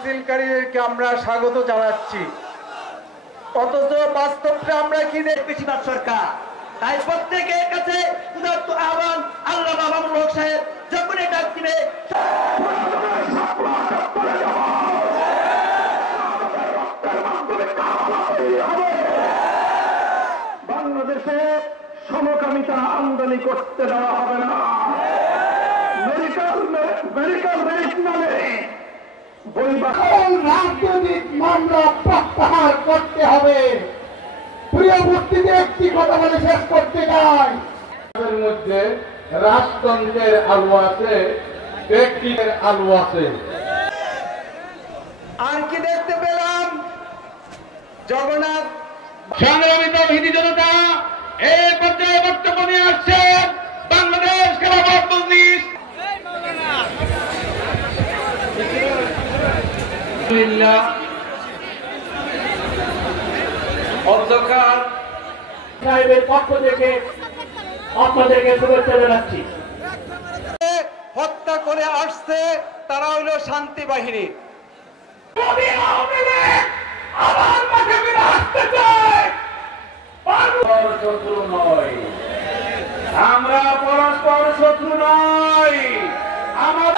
মিছিলকারীদেরকে আমরা স্বাগত জানাচ্ছি, অথচ বাস্তবটা আমরা কি দেখতেছি না সরকার। তাই প্রত্যেকের কাছে উদাত্ত আহ্বান, আল্লাহ মাহমুদুল হক সাহেব যখন ডাক দিবে বাংলাদেশে সমকামিতা আমদানি করতে দেওয়া হবে না। মেডিকেল রেট নামে রাজনৈতিক মামলা প্রত্যাহার করতে হবে। প্রিয় মুক্তিতে একটি কথা বলে শেষ করতে চাই, এর মধ্যে রাজতন্ত্রের আলো আছে, ব্যক্তির আলো আছে। আর কি দেখতে পেলাম জগন্নাথ সংগ্রামী তৌহিদি জনতা এই পর্যায়ে বক্তব্য নিয়ে আসছেন বাংলাদেশ খেলাফত মজলিস। অধ্যক্ষার সাহেবের পক্ষ থেকে আপনাদেরকে শুভেচ্ছা জানাচ্ছি। হত্যা করে আসছে তারা হইল শান্তি বাহিনী। আমার মাঠে ফিরে আসতে চাই, শত্রু নয়, আমরা পরস্পর শত্রু নয়। আমার